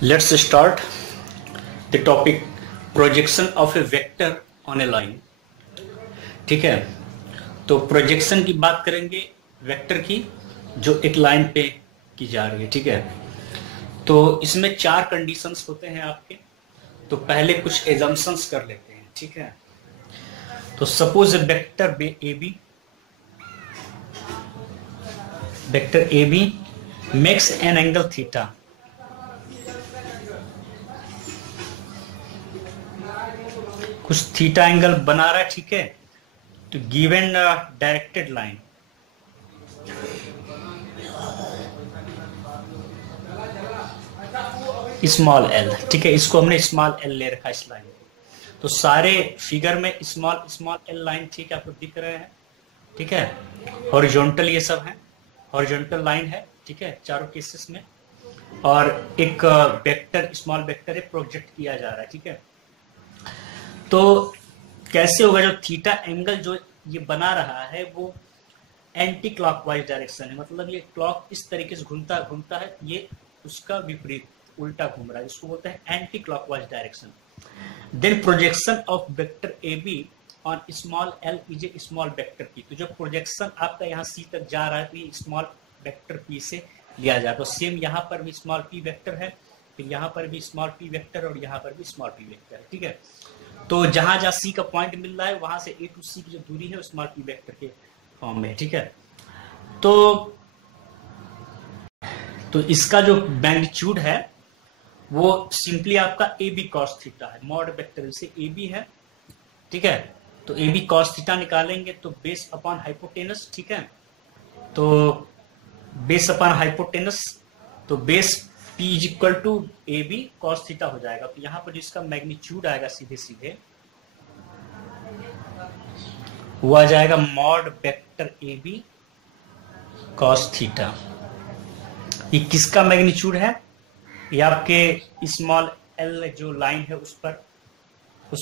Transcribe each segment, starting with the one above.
Let's start the topic projection of a vector on a line. ठीक है, तो projection की बात करेंगे वेक्टर की जो एक लाइन पे की जा रही है. ठीक है, तो इसमें चार कंडीशंस होते हैं आपके. तो पहले कुछ एजम्पशंस कर लेते हैं. ठीक है, तो suppose vector A B makes an angle theta. कुछ थीटा एंगल बना रहा है. ठीक है, तो given directed line small L. ठीक है, इसको हमने स्मॉल एल ले रखा इस लाइन. तो सारे फिगर में स्मॉल स्मॉल एल लाइन ठीक है आपको दिख रहे हैं. ठीक है, हॉरिजॉन्टल ये सब है, हॉरिजॉन्टल लाइन है. ठीक है, चारों केसेस में. और एक वेक्टर स्मॉल वेक्टर है प्रोजेक्ट किया जा रहा है. ठीक है, तो कैसे होगा, जो थीटा एंगल जो ये बना रहा है वो एंटी क्लॉकवाइज डायरेक्शन है. मतलब ये क्लॉक इस तरीके से घूमता घूमता है, ये उसका विपरीत उल्टा घूम रहा है, इसको बोलते हैं anti clockwise direction. Then projection of vector A B on small L is a small vector P. तो जो प्रोजेक्शन आपका यहाँ सी तक जा रहा है तो ये स्मॉल वेक्टर पी से लिया जाए. तो सेम यहाँ पर भी स्मॉल पी वेक्टर है, फिर यहाँ पर भी स्मॉल पी वेक्टर और यहाँ पर भी स्मॉल पी वेक्टर है. ठीक है, तो जहां जहां सी का पॉइंट मिल रहा है वहां से ए टू सी की जो दूरी है वो स्मॉल पी वेक्टर के फॉर्म में. ठीक है, तो इसका जो मैग्नीट्यूड है वो सिंपली आपका ए बी कॉस थीटा है. मॉड वेक्टर से ए बी है. ठीक है, तो ए बी कॉस थीटा निकालेंगे तो बेस अपॉन हाइपोटेनस. ठीक है, तो बेस अपॉन हाइपोटेनस, तो base P is equal to A B cos theta हो जाएगा. तो यहाँ पर जिसका मैग्नीट्यूड आएगा सीधे सीधे वो आ जाएगा mod vector A B cos theta. ये किसका मैग्नीट्यूड है? ये आपके स्मॉल एल जो लाइन है उस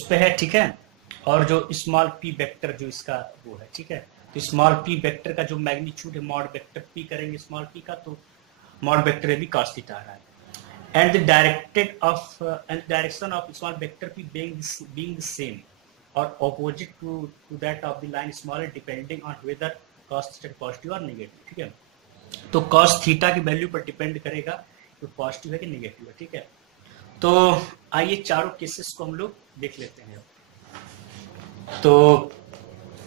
पे है. ठीक है, और जो स्मॉल पी वेक्टर जो इसका वो है. ठीक है, तो स्मॉल पी वेक्टर का जो मैग्नीट्यूड है मॉड वेक्टर पी करेंगे स्मॉल पी का, तो mod vector A B cos theta आ रहा है. And the direction of small vector p being the same or opposite to that of the line smaller depending on whether cos theta positive or negative. ठीक है, तो cos theta की value पर depend करेगा कि पॉजिटिव है कि negative है. ठीक है, तो आइए चारों केसेस को हम लोग देख लेते हैं. तो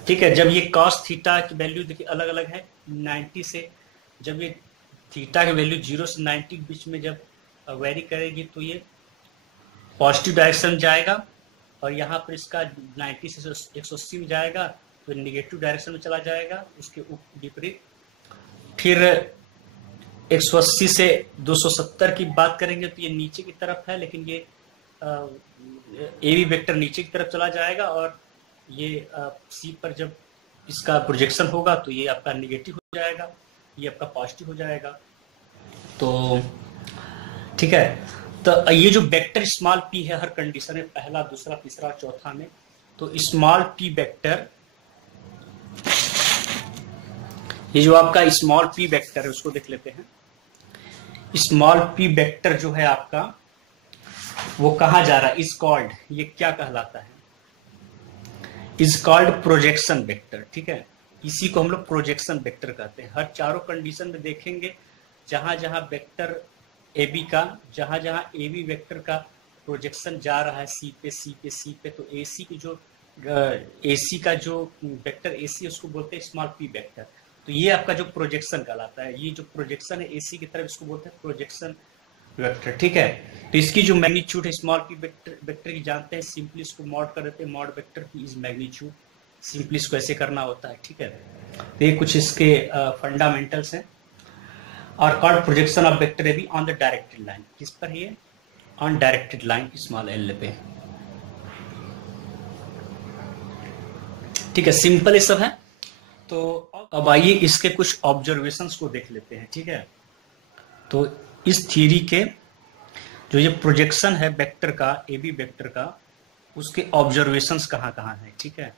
ठीक है, जब ये cos थीटा की वैल्यू देखिए अलग अलग है 90 से, जब ये थीटा की वैल्यू 0 से 90 के बीच में जब वेरी करेगी तो ये पॉजिटिव डायरेक्शन जाएगा, और यहाँ पर इसका 90 से 180 में जाएगा तो निगेटिव डायरेक्शन में चला जाएगा उसके विपरीत. फिर 180 से 270 की बात करेंगे तो ये नीचे की तरफ है, लेकिन ये ए बी वेक्टर नीचे की तरफ चला जाएगा, और ये सी पर जब इसका प्रोजेक्शन होगा तो ये आपका निगेटिव हो जाएगा, ये आपका पॉजिटिव हो जाएगा. तो ठीक है, तो ये जो वेक्टर स्मॉल पी है हर कंडीशन में, पहला दूसरा तीसरा चौथा में, तो स्मॉल पी वेक्टर, ये जो आपका स्मॉल पी वेक्टर है उसको देख लेते हैं. स्मॉल पी वेक्टर जो है आपका वो कहाँ जा रहा है, इज कॉल्ड, ये क्या कहलाता है, इज कॉल्ड प्रोजेक्शन वेक्टर. ठीक है, इसी को हम लोग प्रोजेक्शन वेक्टर कहते हैं. हर चारों कंडीशन में देखेंगे जहां जहां वेक्टर ए बी का, जहां जहां ए बी वेक्टर का प्रोजेक्शन जा रहा है सी पे सी पे सी पे, तो ए सी की जो ए सी का जो वेक्टर ए सी उसको बोलते हैं स्मॉल पी वेक्टर. तो ये आपका जो प्रोजेक्शन कहलाता है, ये जो प्रोजेक्शन है ए सी की तरफ इसको बोलते हैं प्रोजेक्शन वेक्टर. ठीक है, तो इसकी जो मैग्नीट्यूड है स्मॉल पी वेक्टर की जानते हैं, सिंपली इसको मॉड कर देते हैं, मॉड वेक्टर की इज मैग्नीट्यूड. सिंपली इसको ऐसे करना होता है. ठीक है, तो ये कुछ इसके फंडामेंटल्स हैं. और called projection of vector A B on the directed line. किस पर है? On directed line small L पे. ठीक है, सिंपल ये सब है. तो अब आइए इसके कुछ ऑब्जर्वेशंस को देख लेते हैं. ठीक है, तो इस थ्योरी के जो ये प्रोजेक्शन है वेक्टर का, ए बी वेक्टर का, उसके ऑब्जर्वेशंस कहाँ कहाँ हैं. ठीक है,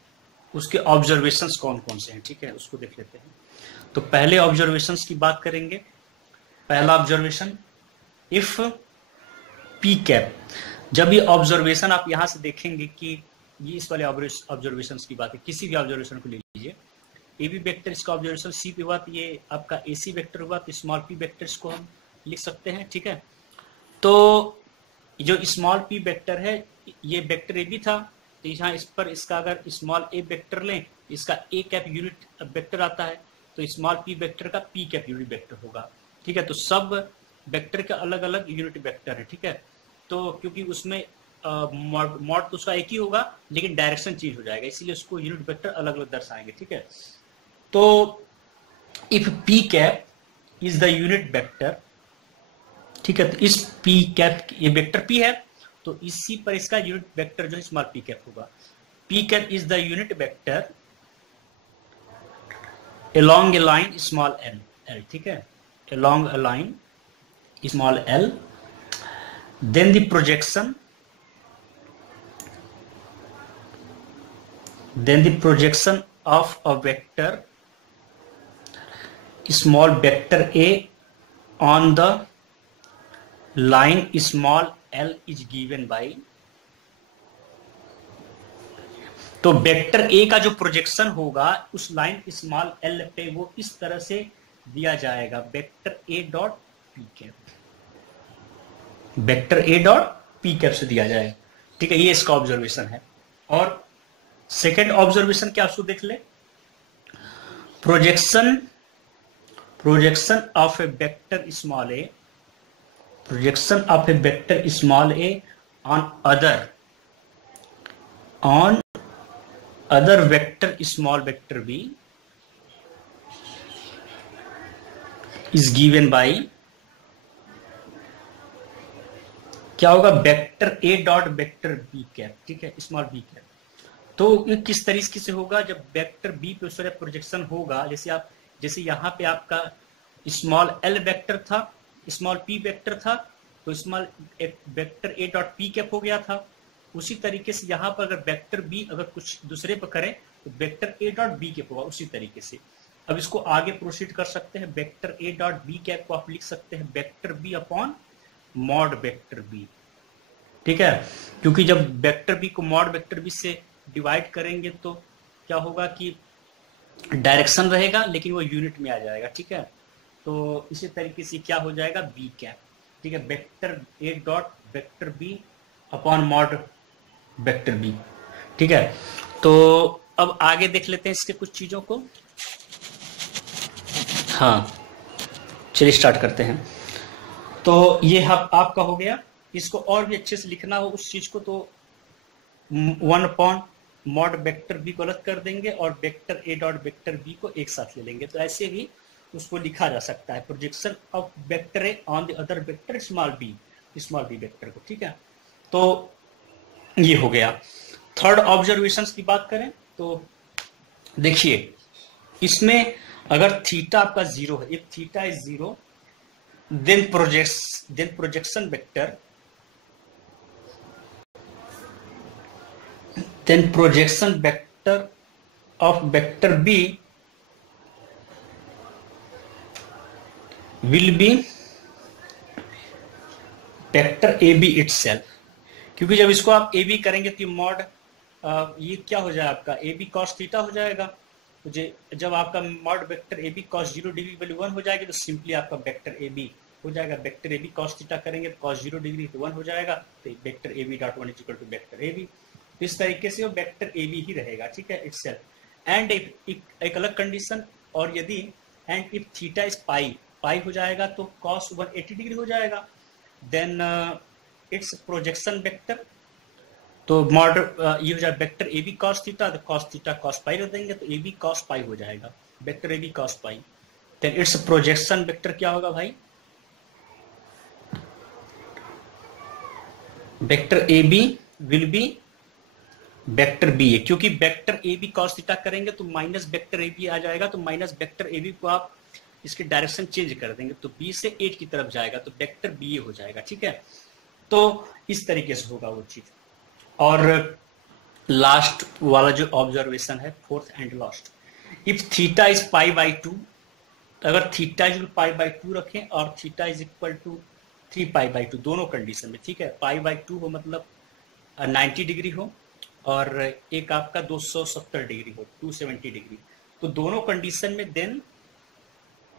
उसके ऑब्जर्वेशंस कौन कौन से हैं. ठीक है, उसको देख लेते हैं. तो पहले ऑब्जर्वेशंस की बात करेंगे. पहला ऑब्जर्वेशन, इफ पी कैप, जब ये ऑब्जर्वेशन आप यहाँ से देखेंगे कि ये इस वाले ऑब्जर्वेशन की बात है, किसी भी ऑब्जर्वेशन को ले लीजिए, ए बी वेक्टर इसका ऑब्जर्वेशन सी पे हुआ तो ये आपका ए सी वेक्टर हुआ, तो स्मॉल पी वेक्टर इसको हम लिख सकते हैं, ठीक है। तो जो स्मॉल पी वेक्टर है ये वेक्टर ए बी था, तो यहाँ इस पर इसका अगर स्मॉल ए वेक्टर लें, इसका ए कैप यूनिट वेक्टर आता है, तो स्मॉल पी वेक्टर का पी कैप यूनिट वेक्टर होगा, ठीक है। तो सब वेक्टर का अलग अलग यूनिट वेक्टर है, ठीक है। तो क्योंकि उसमें मॉड तो उसका एक ही होगा लेकिन डायरेक्शन चेंज हो जाएगा, इसीलिए उसको यूनिट वेक्टर अलग अलग दर्शाएंगे, ठीक है। तो if P cap is the unit vector, ठीक है, तो इस पी कैप, ये वेक्टर पी है तो इसी पर इसका यूनिट वेक्टर जो है स्मॉल पी कैप होगा। P cap is the unit vector along a line small l, ठीक है, along a line small l, then the projection of a vector small vector a on the line small l is given by, तो vector ए का जो projection होगा उस line small L पे वो इस तरह से दिया जाएगा, vector A dot P cap, vector A dot P cap से दिया जाएगा, ठीक है। ये इसका ऑब्जर्वेशन है। और सेकेंड ऑब्जर्वेशन क्या उसको देख ले, projection of A vector small A, projection of A vector small A on other vector small vector b is given by, क्या होगा, vector A dot vector B cap, ठीक है, स्मॉल बी कैप। तो ये किस तरीके से होगा, जब वेक्टर बी पे उस तरह प्रोजेक्शन होगा, जैसे यहाँ पे आपका स्मॉल एल वेक्टर था, स्मॉल पी वेक्टर था, तो small vector A dot P cap हो गया था, उसी तरीके से यहाँ पर अगर वेक्टर बी अगर कुछ दूसरे पर करें तो vector A dot B cap होगा उसी तरीके से। अब इसको आगे प्रोसीड कर सकते हैं, vector A dot B cap को आप लिख सकते हैं vector B upon mod vector B, ठीक है, क्योंकि जब वेक्टर बी को मॉड वेक्टर बी से डिवाइड करेंगे तो क्या होगा कि डायरेक्शन रहेगा लेकिन वो यूनिट में आ जाएगा, ठीक है। तो इसी तरीके से क्या हो जाएगा, बी कैप, ठीक है, vector A dot vector B upon mod vector B, ठीक है। तो अब आगे देख लेते हैं इसके कुछ चीजों को। हाँ चलिए स्टार्ट करते हैं। तो ये आपका हो गया, इसको और भी अच्छे से लिखना हो उस चीज को तो 1 अपॉन मॉड वेक्टर बी को अलग कर देंगे और vector A dot vector B को एक साथ ले लेंगे, तो ऐसे भी उसको लिखा जा सकता है, projection of vector A on the other vector small B vector को, ठीक है। तो ये हो गया। थर्ड ऑब्जर्वेशन की बात करें तो देखिए, इसमें अगर थीटा आपका 0 है, if theta is 0 then projection vector of vector B will be vector A B itself, क्योंकि जब इसको आप ए बी करेंगे तो मॉड ये क्या हो जाएगा, आपका ए बी कॉस थीटा हो जाएगा। तो जब आपका mod vector A B cos 0 degree value 1 हो जाएगी तो सिंपली आपका वेक्टर ए बी हो जाएगा, vector A B cos theta करेंगे तो कॉस 0 डिग्री तो 1 हो जाएगा, तो vector A B dot 1 is equal to vector A B. तो इस तरीके से वो वेक्टर ए बी ही रहेगा, ठीक है, इटसेल्फ। एंड एक अलग कंडीशन, और यदि and if theta is pi हो जाएगा तो कॉस 180 डिग्री हो जाएगा, देन इट्स प्रोजेक्शन वेक्टर, तो मॉड ये हो जाए vector A B cos theta, तो कॉस थीटा कॉस पाई रख देंगे तो ए बी कॉस पाई हो जाएगा, vector A B cos pi. Then it's projection vector क्या होगा भाई, vector A B will be vector B A, क्योंकि vector A B cos theta करेंगे तो माइनस वेक्टर ए बी आ जाएगा, तो माइनस वेक्टर ए बी को आप इसके डायरेक्शन चेंज कर देंगे तो बी से 8 की तरफ जाएगा तो वेक्टर बी ए हो जाएगा, ठीक है। तो इस तरीके से होगा वो चीज। और लास्ट वाला जो ऑब्जर्वेशन है, fourth and last, if theta is pi by 2, अगर थीटा इज पाई बाई 2 रखें और थीटा इज इक्वल टू 3π/2 दोनों कंडीशन में, ठीक है। π/2 हो मतलब 90 डिग्री हो, और एक आपका 270 डिग्री हो, 270 डिग्री। तो दोनों कंडीशन में देन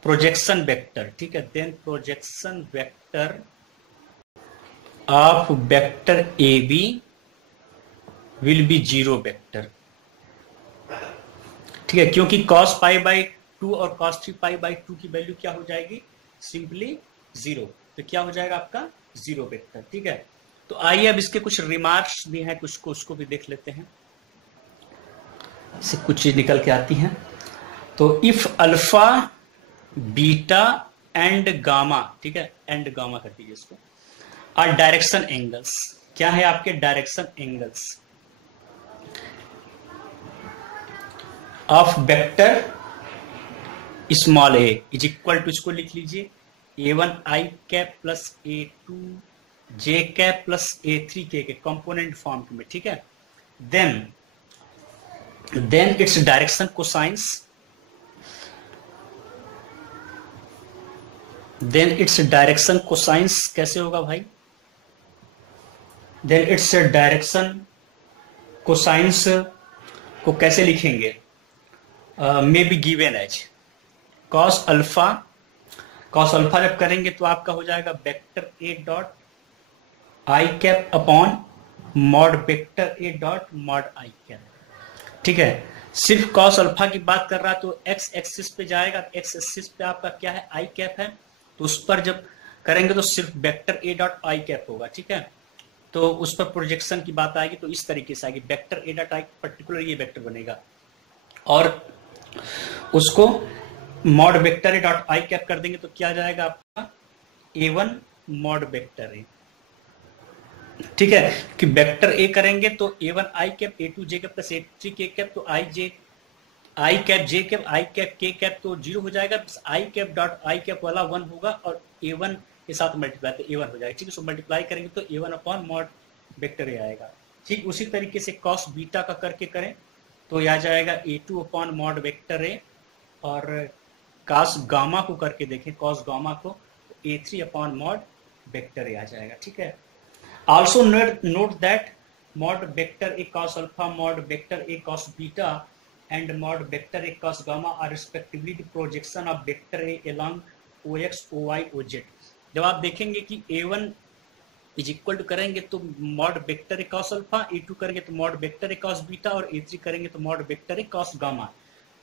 प्रोजेक्शन वेक्टर, ठीक है, then projection vector of vector A B will be zero vector, ठीक है, क्योंकि cos π/2 और cos 3π/2 की वैल्यू क्या हो जाएगी, सिंपली जीरो। तो क्या हो जाएगा आपका जीरो वेक्टर, ठीक है। तो आइए अब इसके कुछ रिमार्क्स भी हैं, कुछ को उसको भी देख लेते हैं, इससे कुछ चीज निकल के आती हैं। तो if alpha beta and gamma, ठीक है, एंड गामा कर दीजिए इसको, और डायरेक्शन एंगल्स, क्या है आपके direction angles of vector small A is equal to, इसको लिख लीजिए a1 i cap plus a2 j cap plus a3 k के कंपोनेंट फॉर्म में, ठीक है। Then its direction cosines, then its direction cosines कैसे होगा भाई, देन इट्स डायरेक्शन कोसाइंस को कैसे लिखेंगे, may be given as cos alpha, cos alpha जब करेंगे तो आपका हो जाएगा vector A dot I cap upon mod vector A dot mod I cap, ठीक है। सिर्फ कॉस अल्फा की बात कर रहा है तो एक्स एक्सिस पे जाएगा, एक्स एक्सिस पे आपका क्या है आई कैप है, तो उस पर जब करेंगे तो सिर्फ vector A dot I cap होगा, ठीक है। तो उस पर प्रोजेक्शन की बात आएगी तो इस तरीके से आएगी, vector A dot I particular ये वेक्टर बनेगा, और उसको mod vector A dot I cap कर देंगे तो क्या आ जाएगा आपका a1 मॉड वेक्टर ए, ठीक है। कि वेक्टर ए करेंगे तो a1 आई कैप, a2 जे कैप प्लस a3 के कैप, तो आई कैप जे कैप आई कैप के कैप तो जीरो हो जाएगा, आई कैप डॉट आई कैप वाला 1 होगा, और a1 के साथ मल्टीप्लाई तो a1 हो जाएगा, ठीक है। सो मल्टीप्लाई करेंगे तो a1 अपॉन मॉड वेक्टर ए आएगा, ठीक। उसी तरीके से कॉस बीटा का करके करें तो यह आ जाएगा a2 अपॉन मॉड वेक्टर ए, और कॉस गामा को करके देखें, कॉस गामा को, तो a3 upon mod vector A आ जाएगा, ठीक है। Also note that mod vector A cos alpha, mod vector A cos beta and mod vector A cos gamma are respectively the projection of vector A along ox oy oz। जब आप देखेंगे कि a1 is equal to करेंगे तो mod vector A cos alpha, a2 करेंगे तो mod vector A cos beta, और a3 करेंगे तो mod vector A cos gamma.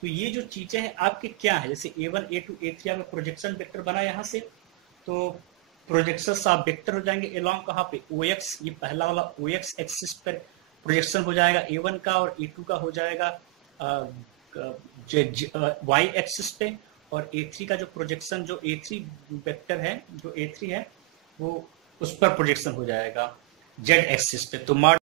तो ये जो चीजें हैं आपके क्या है, जैसे a1 a2 a3 आपका प्रोजेक्शन वेक्टर बना यहाँ से, तो प्रोजेक्शन आप वेक्टर हो जाएंगे अलोंग कहाँ पे ox, ये पहला वाला ox एक्सिस पर प्रोजेक्शन हो जाएगा a1 का, और a2 का हो जाएगा y एक्सिस पे, और a3 का जो प्रोजेक्शन जो a3 वेक्टर है, जो a3 है वो उस पर प्रोजेक्शन हो जाएगा z एक्सिस पे। तो मॉड